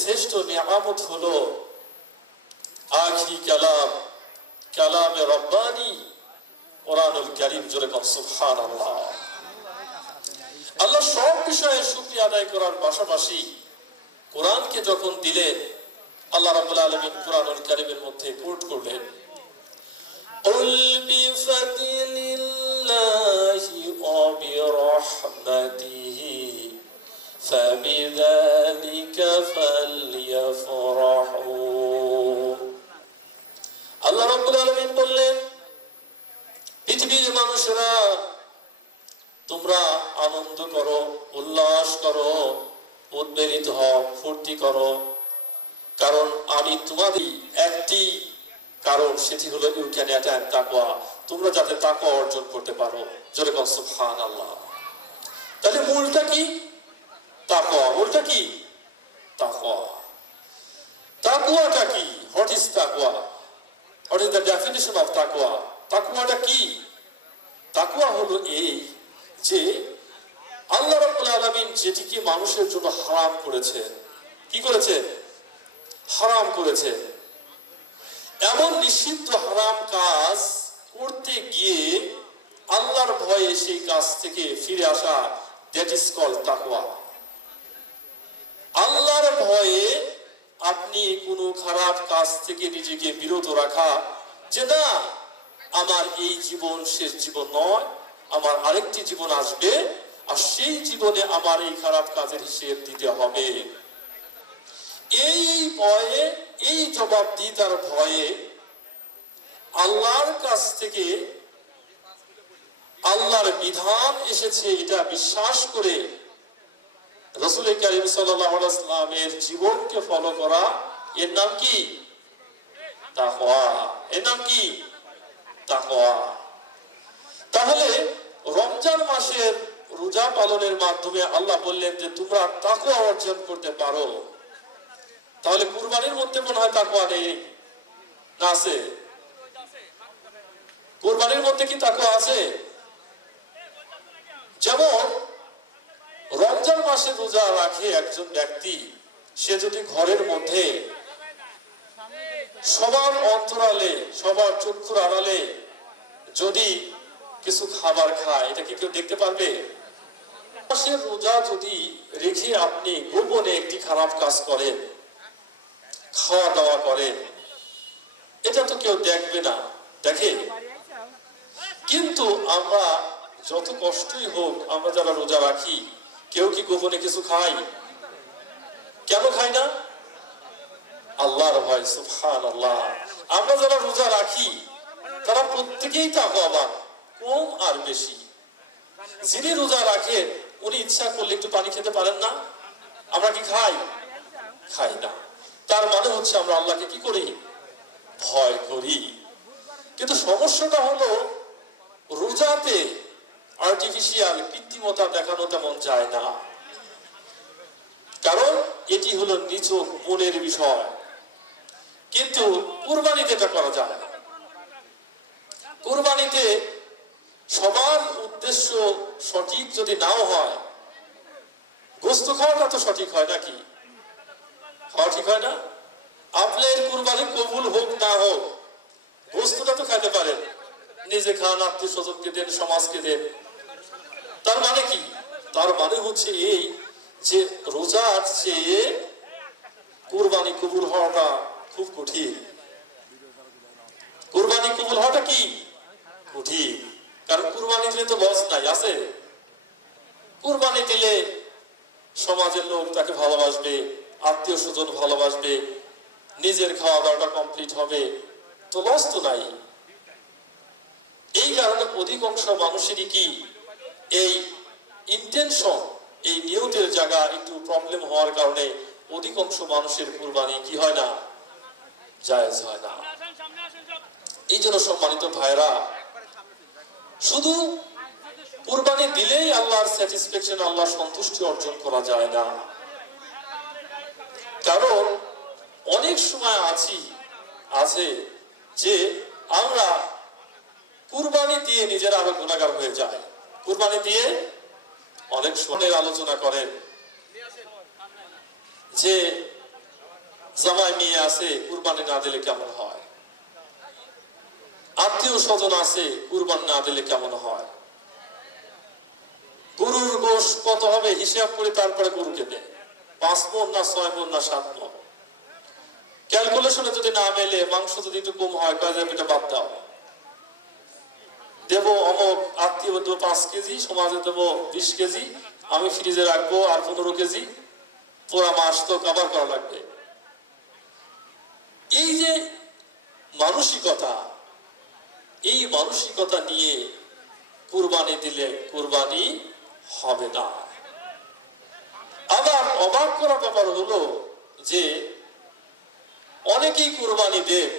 শ্রেষ্ঠ নিয়ামত হলো আখরি কালাম কালামে রব্বানি কোরআনুল কারীম জোরে কম সুবহানাল্লাহ আল্লাহ সব বিষয়ে শুকরিয়া আদায় করার পাশাপাশি কোরআনকে যখন দিলেন আল্লাহ রাব্বুল আলামিন কোরআনুল কারীমের মধ্যে কোট করলেন قل بفضل الله وبرحمته فبذلك فليفرحوا আল্লাহ রাব্বুল আলামিন বললেন পৃথিবীর মানুষেরা তোমরা আনন্দ করো উল্লাস করো উদ্বেলিত হও ফুর্তি করো কারণ আমি তোমাদের একটি কারণ সেটি হলো ইউ ক্যান অ্যাটাক তাকওয়া তোমরা যাতে তাকওয়া অর্জন করতে পারো জোরে কন সুবহানাল্লাহ তাহলে মূলটা কি তাকওয়া মূলটা কি? তাকওয়া। তাকওয়াটা কি? হোয়াট ইজ তাকওয়া? What is the definition of তাকওয়া? তাকওয়াটা কি? তাকওয়া হলো এই যে আল্লাহ রাব্বুল আলামিন যেটিকে মানুষের জন্য হারাম করেছেন কি করেছেন হারাম করেছেন এমন নিষিদ্ধ হারাম কাজ করতে গিয়ে আল্লাহর ভয়ে সেই কাজ থেকে ফিরে আসা দ্যাট ইজ কল তাকওয়া। আল্লাহর ভয়ে আপনি কোনো খারাপ কাজ থেকে নিজেকে বিরত রাখা যে না, আমার এই জীবন শেষ জীবন নয়, আমার আরেকটি জীবন আসবে আর সেই জীবনে আমার এই খারাপ কাজের হিসেব দিতে হবে। এই ভয়ে, এই জবাবদিহিতার ভয়ে আল্লাহর কাছ থেকে আল্লাহর বিধান এসেছে, এটা বিশ্বাস করে রসুল করিম জীবনকে ফলো করা, এর নাম কি? এর নাম কি? তাহলে রমজান মাসের রোজা পালনের মাধ্যমে আল্লাহ বললেন যে, তোমরা তাকওয়া অর্জন করতে পারো। তাহলে কুরবানির মধ্যে মনে হয় তাকওয়া নেই। না আছে? কুরবানির মধ্যে কি তাকওয়া আছে? যেমন রমজান মাসে রোজা রাখে একজন ব্যক্তি, সে যদি ঘরের মধ্যে সবার অন্তরালে, সবার চক্ষুর আড়ালে যদি কিছু খাবার খায়, এটা কি কেউ দেখতে পারবে? রোজা যদি রেখে আপনি গোপনে একটি খারাপ কাজ করেন খাওয়া দাওয়া করেন, এটা তো কেউ দেখবে না, দেখে? কিন্তু আমরা যত কষ্টই হোক, আমরা যারা রোজা রাখি কেউ কি গোপনে কিছু খাই কেন খাই না? আল্লাহর ভয় সুফান আল্লাহ আমরা যারা রোজা রাখি, তারা প্রত্যেকেই তাকওয়াবান কম আর বেশি। যিনি রোজা রাখেন, উনি ইচ্ছা করলে একটু পানি খেতে পারেন না? আমরা কি খাই? খাই না। তার মানে হচ্ছে আমরা আল্লাহকে কি করি? ভয় করি। কিন্তু সমস্যাটা হলো, রোজাতে আর্টিফিশিয়াল কৃত্রিমতা দেখানো তেমন যায় না। কারণ এটি হলো নিচক মনের বিষয়। কিন্তু কুরবানিতে এটা করা যায় না। কুরবানিতে সবার উদ্দেশ্য সঠিক যদি নাও হয়, গোস্ত খাওয়াটা তো সঠিক হয় নাকি? খাওয়া ঠিক হয় না? আপনার কুরবানি কবুল হোক না হোক, গোস্তটা তো খাইতে পারেন। নিজে খান আত্মীয় স্বজনকে দেন, সমাজকে দেন। তার মানে কি? তার মানে হচ্ছে এই যে রোজার চেয়ে কোরবানি কবুল হওয়াটা খুব কঠিন। কোরবানি কবুল হওয়াটা কি? কঠিন। কারণ কুরবানি দিলে তো লস নাই, আছে। কুরবানি দিলে সমাজের লোক তাকে ভালোবাসবে আত্মীয় স্বজন ভালোবাসবে, নিজের খাওয়া দাওয়াটা কমপ্লিট হবে, তো লস তো নাই। এই কারণে অধিকাংশ মানুষেরই কি? এই ইন্টেনশন এই নিয়তের জায়গা একটু প্রবলেম হওয়ার কারণে অধিকাংশ মানুষের কুরবানি কি হয় না? জায়েজ হয় না। এই জন্য সম্মানিত ভাইরা শুধু কুরবানি দিলেই আল্লাহর স্যাটিসফ্যাকশন আল্লাহর সন্তুষ্টি অর্জন করা যায় না। কারণ অনেক সময় আছি, আছে যে আমরা কুরবানি দিয়ে নিজের আরও গুণাগার হয়ে যায় কুরবানি দিয়ে অনেক সময়ের আলোচনা করেন। যে জামাই মেয়ে আছে, কুরবানি না দিলে কেমন হয়? আত্মীয় স্বজন আছে, কুরবান না দিলে কেমন হয়? গরুর গোশ কত হবে? হিসাব করে তারপরে গরুকে দেয় পাঁচ মন না ছয় মন না সাত মন? ক্যালকুলেশনে যদি না মেলে, মাংস যদি একটু কম হয় কাজে এটা বাদ দাও। দেবো অমক আত্মীয় দেবো পাঁচ কেজি, সমাজে দেবো বিশ কেজি, আমি ফ্রিজে রাখব আর পনেরো কেজি, পুরা মাস তো কাবার করা লাগবে। এই যে মানসিকতা, এই মানসিকতা নিয়ে কুরবানি দিলে কুরবানি হবে না। আবার অবাক করা ব্যাপার হলো যে অনেকেই কুরবানি দেয়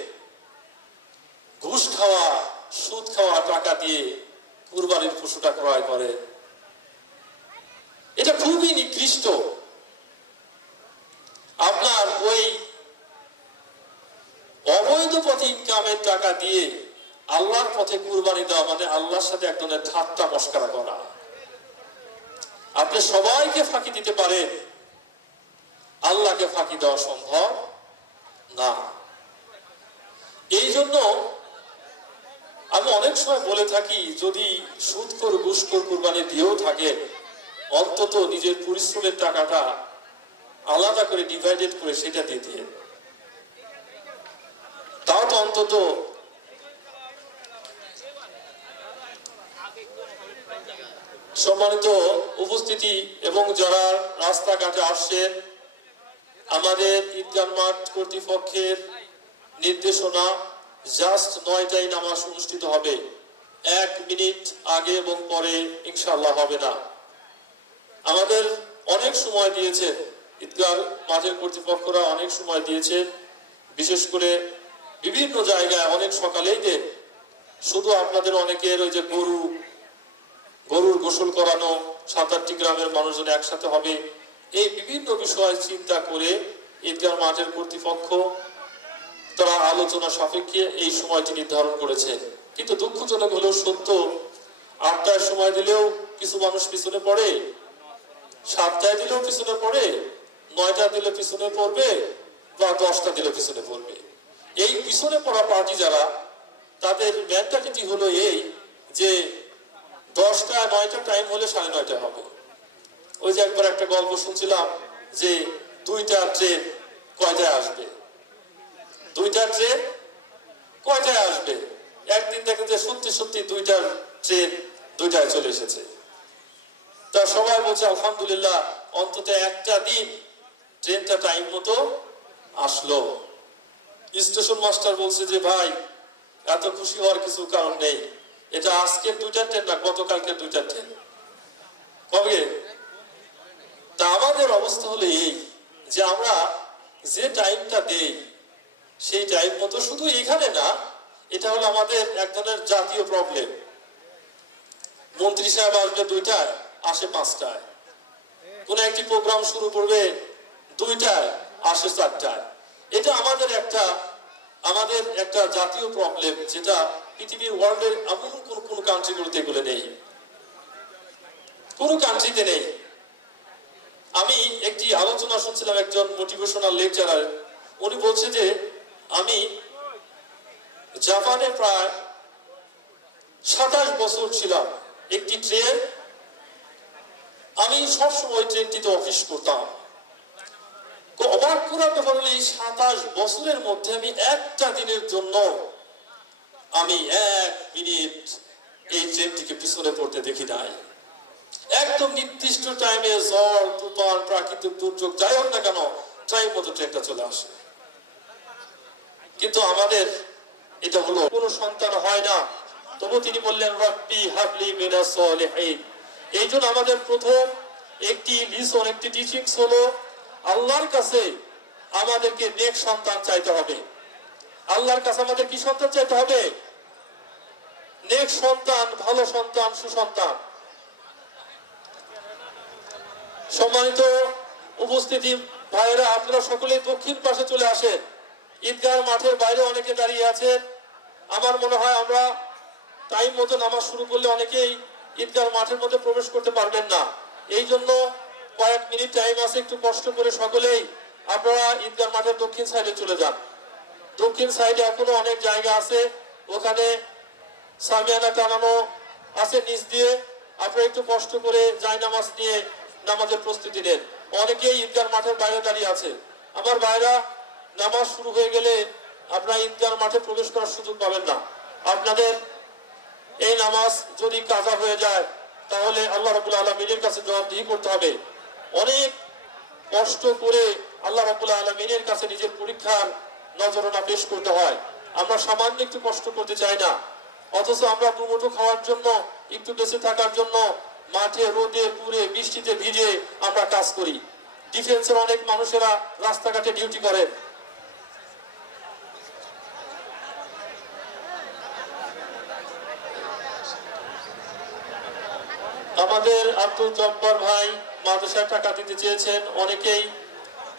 ঘুষ খাওয়া সুদ খাওয়া, টাকা দিয়ে কুরবানির পশুটা ক্রয় করে। এটা খুবই নিকৃষ্ট। আপনার ওই অবৈধ পথে ইনকামের টাকা দিয়ে আল্লাহর পথে কুরবানি দেওয়া মানে আল্লাহর সাথে এক ধরনের ঠাট্টা মস্কারা করা। আপনি সবাইকে ফাঁকি দিতে পারেন। আল্লাহকে ফাঁকি দেওয়া সম্ভব না। এই জন্য আমি অনেক সময় বলে থাকি, যদি সুদকর ঘুষকর কুরবানি দিয়েও থাকে, অন্তত নিজের পরিশ্রমের টাকাটা আলাদা করে ডিভাইডেড করে সেটা দিতে তাও তো অন্তত সম্মানিত উপস্থিতি এবং যারা রাস্তাঘাটে আসছেন আমাদের ঈদগান মাঠ কর্তৃপক্ষের নির্দেশনা জাস্ট নয়টাই নামাজ অনুষ্ঠিত হবে। এক মিনিট আগে এবং পরে ইনশাল্লাহ হবে না। আমাদের অনেক সময় দিয়েছেন ঈদগাহ মাঠের কর্তৃপক্ষরা অনেক সময় দিয়েছেন বিশেষ করে বিভিন্ন জায়গায় অনেক সকালেই দেন শুধু আপনাদের অনেকের ওই যে গরু, গরুর গোসল করানো সাত আটটি গ্রামের মানুষজন একসাথে হবে, এই বিভিন্ন বিষয় চিন্তা করে ঈদগাহ মাঠের কর্তৃপক্ষ তারা আলোচনা সাপেক্ষে এই সময়টি নির্ধারণ করেছে। কিন্তু দুঃখজনক হলেও সত্য আটটায় সময় দিলেও কিছু মানুষ পিছনে পড়ে, সাতটায় দিলেও পিছনে পড়ে, নয়টা দিলে পিছনে পড়বে বা দশটা দিলে পিছনে পড়বে। এই পিছনে পড়া পার্টি যারা, তাদের মেন্টালিটি হলো এই যে দশটা, নয়টা টাইম হলে সাড়ে নয়টা হবে। ওই যে একবার একটা গল্প শুনছিলাম যে দুইটা ট্রেন কয়টায় আসবে? দুইটা ট্রেন কয়টায় আসবে? একদিন দেখেন যে সত্যি সত্যি দুইটা ট্রেন দুইটায় চলে এসেছে। তা সবাই বলছে, আলহামদুলিল্লাহ, অন্তত একটা দিন ট্রেনটা টাইম মতো আসলো। স্টেশন মাস্টার বলছে যে, ভাই, এত খুশি হওয়ার কিছু কারণ নেই। এটা আজকের দুইটা ট্রেন না গতকালকে দুইটা ট্রেন। কবে? তা আমাদের অবস্থা হলো এই যে, আমরা যে টাইমটা দেই সেই টাইম মতো শুধু এখানে না, এটা হলো আমাদের এক ধরনের জাতীয় প্রবলেম মন্ত্রী সাহেব আসবে দুইটায়, আসে পাঁচটায়। কোন একটি প্রোগ্রাম শুরু করবে দুইটায়, আসে চারটায়। এটা আমাদের একটা আমাদের একটা জাতীয় প্রবলেম যেটা পৃথিবীর ওয়ার্ল্ডের এমন কোন কোন কান্ট্রিগুলোতে এগুলো নেই। কোন কান্ট্রিতে নেই। আমি একটি আলোচনা শুনছিলাম একজন মোটিভেশনাল লেকচারার উনি বলছে যে আমি জাপানে প্রায় সাতাশ বছর ছিলাম একটি ট্রেন। আমি সবসময় ট্রেনটিতে অফিস করতাম। অবাক ব্যাপার সাতাশ বছরের মধ্যে আমি একটা দিনের জন্য আমি এক মিনিট এই ট্রেনটিকে পিছনে পড়তে দেখি নাই। একদম নির্দিষ্ট টাইমে ঝড়, তুফান, প্রাকৃতিক দুর্যোগ, যাই হোক না কেন টাইম মতো ট্রেনটা চলে আসে। কিন্তু আমাদের এটা হলো কোন সন্তান হয় না। তবু তিনি বললেন, রব্বি হাবলি মিনা সলিহিন। এই জন্য আমাদের প্রথম একটি লিসন, একটি টিচিংস হলো, আল্লাহর কাছে আমাদেরকে নেক সন্তান চাইতে হবে। আল্লাহর কাছে আমাদের কি সন্তান চাইতে হবে? নেক সন্তান, ভালো সন্তান, সুসন্তান। সম্মানিত উপস্থিতি ভাইয়েরা, আপনারা সকলেই দক্ষিণ পাশে চলে আসেন। ঈদগাহ মাঠের বাইরে অনেকে দাঁড়িয়ে আছেন। আমার মনে হয় আমরা টাইম মতো নামাজ শুরু করলে অনেকেই ঈদগাহ মাঠের মধ্যে প্রবেশ করতে পারবেন না। এই জন্য কয়েক মিনিট টাইম আছে, একটু কষ্ট করে সকলেই আপনারা ঈদগাহ মাঠের দক্ষিণ সাইডে চলে যান। দক্ষিণ সাইডে এখনও অনেক জায়গা আছে। ওখানে সামিয়ানা টানানো আছে নিচ দিয়ে। আপনারা একটু কষ্ট করে নামাজ নিয়ে নামাজের প্রস্তুতি নেন। অনেকেই ঈদগাহ মাঠের বাইরে দাঁড়িয়ে আছে আমার ভাইরা নামাজ শুরু হয়ে গেলে আপনারা ঈদগাহ মাঠে প্রবেশ করার সুযোগ পাবেন না। আপনাদের এই নামাজ যদি কাজা হয়ে যায়, তাহলে আল্লাহ রাবুল আলমিনের কাছে জবাবদিহি করতে হবে। অনেক কষ্ট করে আল্লাহ রাবুল আলমিনের কাছে নিজের পরীক্ষার নজরনা পেশ করতে হয়। আমরা সামান্য একটু কষ্ট করতে চাই না। অথচ আমরা দুমুঠো খাওয়ার জন্য, একটু বেঁচে থাকার জন্য মাঠে, রোদে পুড়ে বৃষ্টিতে ভিজে আমরা কাজ করি। ডিফেন্সের অনেক মানুষেরা রাস্তাঘাটে ডিউটি করেন। আমাদের আব্দুল জব্বার ভাই মাদ্রাসায় টাকা দিতে চেয়েছেন, অনেকেই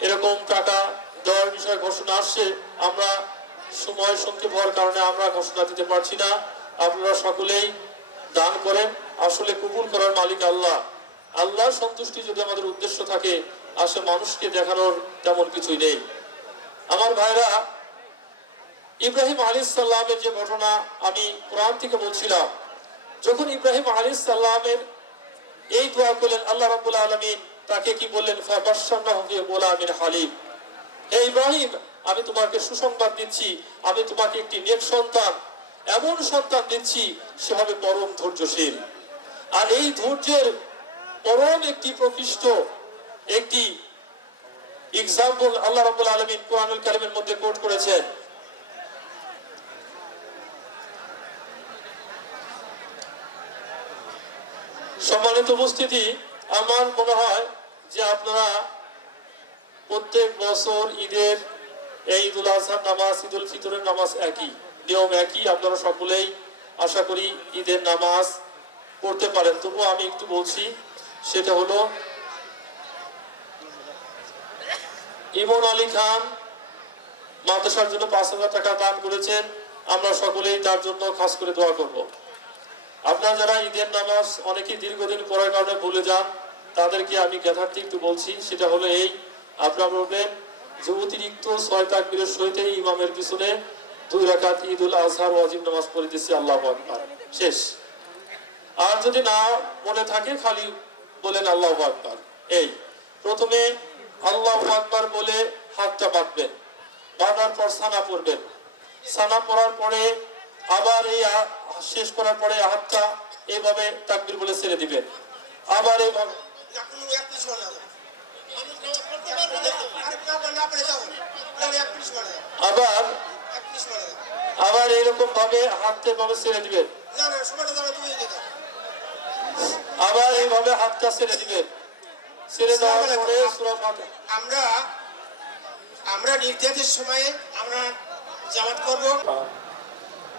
এরকম টাকা দেওয়ার বিষয়ে ঘোষণা আসছে। আমরা সময় সংক্ষেপ হওয়ার কারণে আমরা ঘোষণা দিতে পারছি না। আপনারা সকলেই দান করেন। আসলে কবুল করার মালিক আল্লাহ। আল্লাহর সন্তুষ্টি যদি আমাদের উদ্দেশ্য থাকে আসলে মানুষকে দেখানোর তেমন কিছুই নেই। আমার ভাইরা, ইব্রাহিম আলী সাল্লামের যে ঘটনা আমি কোরআন থেকে বলছিলাম, যখন ইব্রাহিম আলী সাল্লামের এই দোয়া করলেন আল্লাহ রাব্বুল আলামিন, তাকে কি বললেন? ফাবাশশারনাহু হালিম। হে ইব্রাহিম, আমি তোমাকে সুসংবাদ দিচ্ছি, আমি তোমাকে একটি নেক সন্তান, এমন সন্তান দিচ্ছি, সে হবে পরম ধৈর্যশীল। আর এই ধৈর্যের পরম একটি প্রকৃষ্ট, একটি এক্সাম্পল আল্লাহ রাব্বুল আলামিন কোরআনুল কারীমের মধ্যে কোট করেছেন সম্মানিত উপস্থিতি, আমার মনে হয় যে আপনারা প্রত্যেক বছর ঈদের এই ঈদুল আজহার নামাজ, ঈদুল ফিতরের নামাজ একই, নিয়ম একই, আপনারা সকলেই আশা করি ঈদের নামাজ পড়তে পারেন। তবুও আমি একটু বলছি, সেটা হলো ইমন আলী খান মাদ্রাসার জন্য পাঁচ হাজার টাকা দান করেছেন। আমরা সকলেই তার জন্য খাস করে দোয়া করব। আপনারা যারা ঈদের নামাজ অনেকেই দীর্ঘদিন পড়ার কারণে ভুলে যান, তাদেরকে আমি যথার্থে একটু বলছি, সেটা হলো এই, আপনারা বলবেন যে অতিরিক্ত ছয় তাকবীরের সহিতে ইমামের পিছনে দুই রাকাত ঈদুল আজহার ওয়াজিব নামাজ পড়ে দিচ্ছি আল্লাহ আকবার। শেষ। আর যদি না মনে থাকে, খালি বলেন আল্লাহ আকবার। এই, প্রথমে আল্লাহ আকবার বলে হাতটা বাঁধবেন, বাঁধার পর সানা পড়বেন। সানা পড়ার পরে আবার এই শেষ করার পরে হাতটা এইভাবে তাকবির বলে ছেড়ে দিবেন আবার এইভাবে আবার আবার এইরকম ভাবে হাতটা এভাবে ছেড়ে দিবেন আবার এইভাবে হাতটা ছেড়ে দিবেন ছেড়ে দেওয়ার পরে আমরা আমরা নির্ধারিত সময়ে আমরা জামাত করব।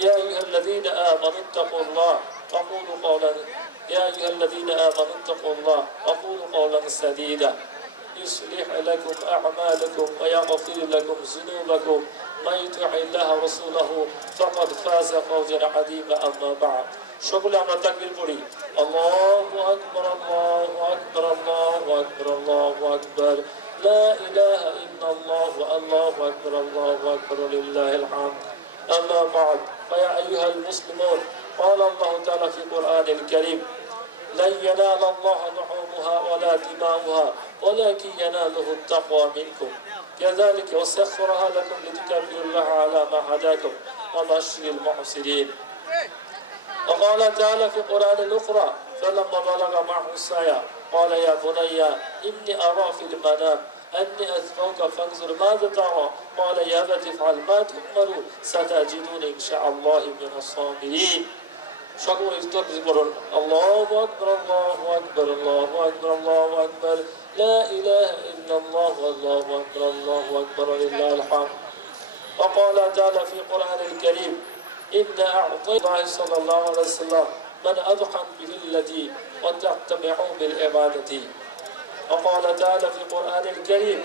يا أيها الذين آمنوا اتقوا الله وقولوا قولا يا أيها الذين آمنوا اتقوا الله وقولوا قولا سديدا يصلح لكم أعمالكم ويغفر لكم ذنوبكم من يطع الله ورسوله فقد فاز فوزا عظيما أما بعد সকলে আমরা তাকবীর পড়ি আল্লাহু আকবার আল্লাহু আকবার আল্লাহু আকবার আল্লাহু আকবার লা ইলাহা ইল্লাল্লাহ আল্লাহু আকবার আল্লাহু আকবার লিল্লাহিল হামদ أما بعد فيا أيها المسلمون. قال الله تعالى في القرآن الكريم لن ينال الله لحومها ولا دماؤها ولكن يناله التقوى منكم. كذلك وسخرها لكم لتكبروا الله على ما هداكم. وبشر المحسنين. وقال تعالى في القرآن الأخرى فلما بلغ معه السعي قال يا بني إني أرى في المنام أني أذبحك فانظر ماذا ترى قال يا أبت افعل ما تؤمر ستجدون إن شاء الله من الصابرين সকল ইস্তকজি করুন আল্লাহু আকবার আল্লাহু আকবার আল্লাহু আকবার আল্লাহু আকবার লা ইলাহা ইল্লাল্লাহ আল্লাহু আকবার আল্লাহু আকবার লিল্লাহিল হামদ وقال تعالى في القرآن الكريم إن أعطي الله صلى الله عليه وسلم من أضحى به التي وتتبعوا بالعبادة وقال تعالى في القرآن الكريم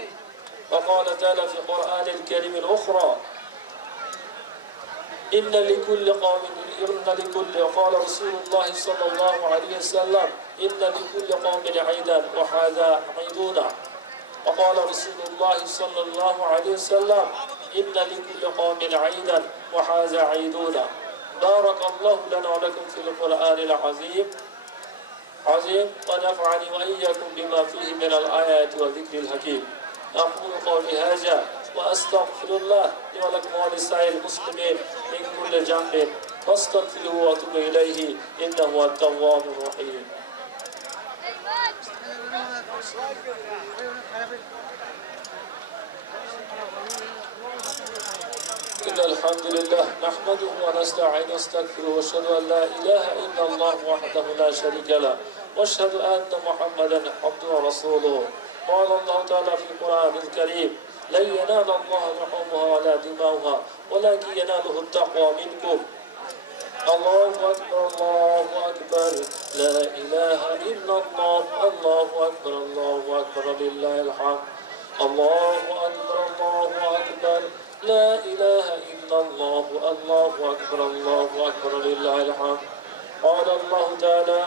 وقال تعالى في القرآن الكريم الأخرى إن لكل قوم إن لكل قال رسول الله صلى الله عليه وسلم إن لكل قوم عيدا وهذا عيدنا وقال رسول الله صلى الله عليه وسلم إن لكل قوم عيدا وهذا عيدنا بارك الله لنا ولكم في القرآن العظيم. عظيم. ونفعني وإياكم بما فيه من الآيات والذكر الحكيم. أقول قولي هذا وأستغفر الله لي ولكم ولسائر المسلمين من كل جنب. فاستغفروه وأتوب إليه. إنه هو التواب الرحيم. إن الحمد لله نحمده ونستعين ونستغفره وأشهد أن لا إله إلا الله وحده لا شريك له. وأشهد أن محمدا عبده ورسوله. قال الله تعالى في القرآن الكريم لن ينال الله لحومها ولا دماؤها ولكن يناله التقوى منكم. الله أكبر الله أكبر. لا إله إلا الله الله أكبر الله أكبر لله الحمد. الله أكبر الله أكبر. لا إله إلا الله الله أكبر الله أكبر لله الحمد. قال الله تعالى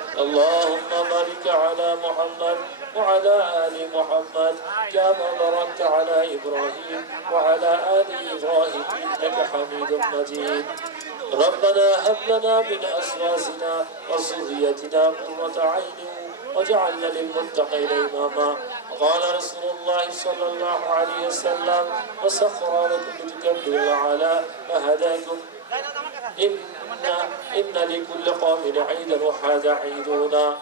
اللهم بارك على محمد وعلى آل محمد كما باركت على إبراهيم وعلى آل إبراهيم إنك حميد مجيد. ربنا هب لنا من أزواجنا وذريتنا قرة عين وجعلنا للمتقين إماما. قال رسول الله صلى الله عليه وسلم وسخر لكم لتكبروا على ما هداكم إن إن لكل قوم عيدا وهذا عيدنا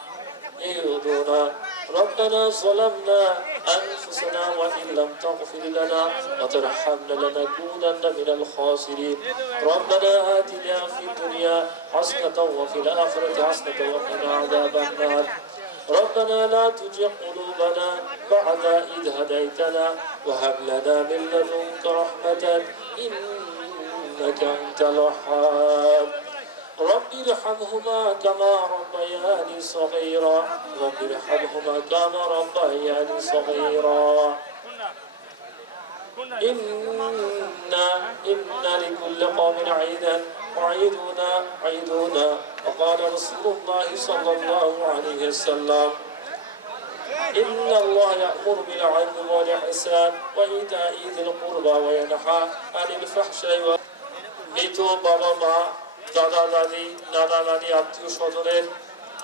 عيدنا. ربنا ظلمنا أنفسنا وإن لم تغفر لنا وترحمنا لنكونن من الخاسرين. ربنا آتنا في الدنيا حسنة وفي الآخرة حسنة وقنا عذاب النار. ربنا لا تجع قلوبنا بعد إذ هديتنا وهب لنا من لدنك رحمة إنك أنت الوهاب. رب ارحمهما كما ربياني صغيرا. رب ارحمهما كما ربياني صغيرا. إن إن لكل قوم عيدا. وعيدنا عيدنا وقال رسول الله صلى الله عليه وسلم إن الله يأمر بالعدل والإحسان وإيتاء ذي القربى وينهى عن الفحشاء মৃত বাবা, মা, দাদা দাদি নানা, নানি, আত্মীয় স্বজনের,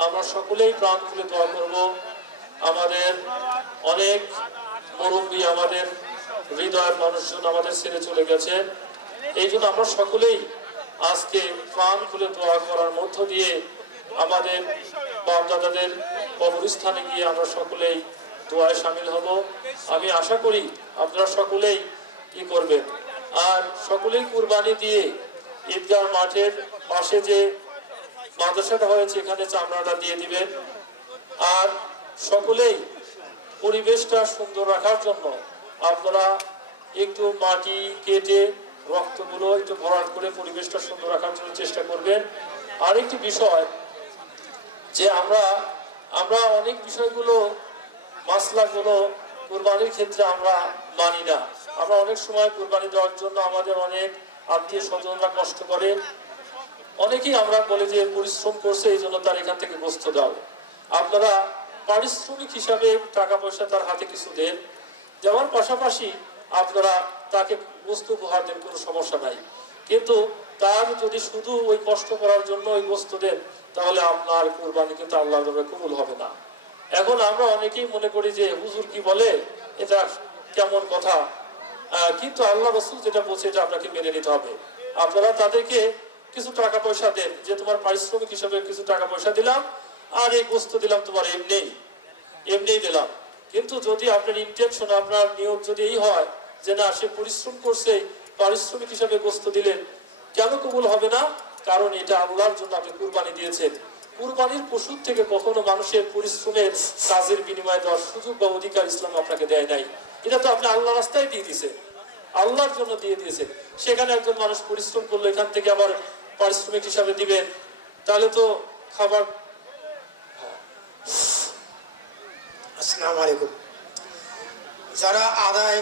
আমরা সকলেই প্রাণ খুলে দোয়া করব। আমাদের অনেক মুরব্বী, আমাদের হৃদয়ের মানুষজন আমাদের ছেড়ে চলে গেছে। এই জন্য আমরা সকলেই আজকে প্রাণ খুলে দোয়া করার মধ্য দিয়ে আমাদের বাপ দাদাদের কবরস্থানে গিয়ে আমরা সকলেই দোয়ায় সামিল হব। আমি আশা করি আপনারা সকলেই কি করবেন? আর সকলেই কুরবানি দিয়ে ঈদগাহ মাঠের পাশে যে মাদ্রাসাটা হয়েছে, এখানে চামড়াটা দিয়ে দিবেন। আর সকলেই পরিবেশটা সুন্দর রাখার জন্য আপনারা একটু মাটি কেটে রক্তগুলো একটু ভরাট করে পরিবেশটা সুন্দর রাখার জন্য চেষ্টা করবেন। আরেকটি বিষয়, যে আমরা আমরা অনেক বিষয়গুলো, মাসলাগুলো কোরবানির ক্ষেত্রে আমরা মানি না। আমরা অনেক সময় কুরবানি দেওয়ার জন্য আমাদের অনেক আত্মীয় স্বজনরা কষ্ট করে। অনেকেই আমরা বলে যে পরিশ্রম করছে, এই জন্য তার এখান থেকে বস্তু দাও। আপনারা পারিশ্রমিক হিসাবে টাকা পয়সা তার হাতে কিছু দেন। দেওয়ার পাশাপাশি আপনারা তাকে বস্তু উপহার দেন, কোনো সমস্যা নাই। কিন্তু তার যদি শুধু ওই কষ্ট করার জন্য ওই বস্তু দেন, তাহলে আপনার কোরবানি কিন্তু দরবারে কবুল হবে না। এখন আমরা অনেকেই মনে করি যে, হুজুর কি বলে? এটা কেমন কথা? কিন্তু আল্লাহ রসুল যেটা বলছে এটা আপনাকে মেনে নিতে হবে। আপনারা তাদেরকে কিছু টাকা পয়সা দেন, যে তোমার পারিশ্রমিক হিসাবে কিছু টাকা পয়সা দিলাম, আর এই বস্তু দিলাম তোমার এমনি এমনিই দিলাম। কিন্তু যদি আপনার ইন্টেনশন আপনার নিয়ম যদি এই হয় যে না, সে পরিশ্রম করছে, পারিশ্রমিক হিসাবে বস্তু দিলেন, কেন কবুল হবে না? কারণ এটা আল্লাহর জন্য আপনি কুরবানি দিয়েছেন। কুরবানির পশুর থেকে কখনো মানুষের পরিশ্রমের কাজের বিনিময়ে দেওয়ার সুযোগ বা অধিকার ইসলাম আপনাকে দেয় নাই। এটা তো আপনি আল্লাহ রাস্তায় দিয়ে দিয়েছেন। আল্লাহর জন্য দিয়ে দিয়েছেন। সেখানে একজন মানুষ পরিশ্রম করল, এখান থেকে আবার পারিশ্রমিক হিসাবে দিবেন তাহলে তো খাবার আসসালামু আলাইকুম। যারা আদায়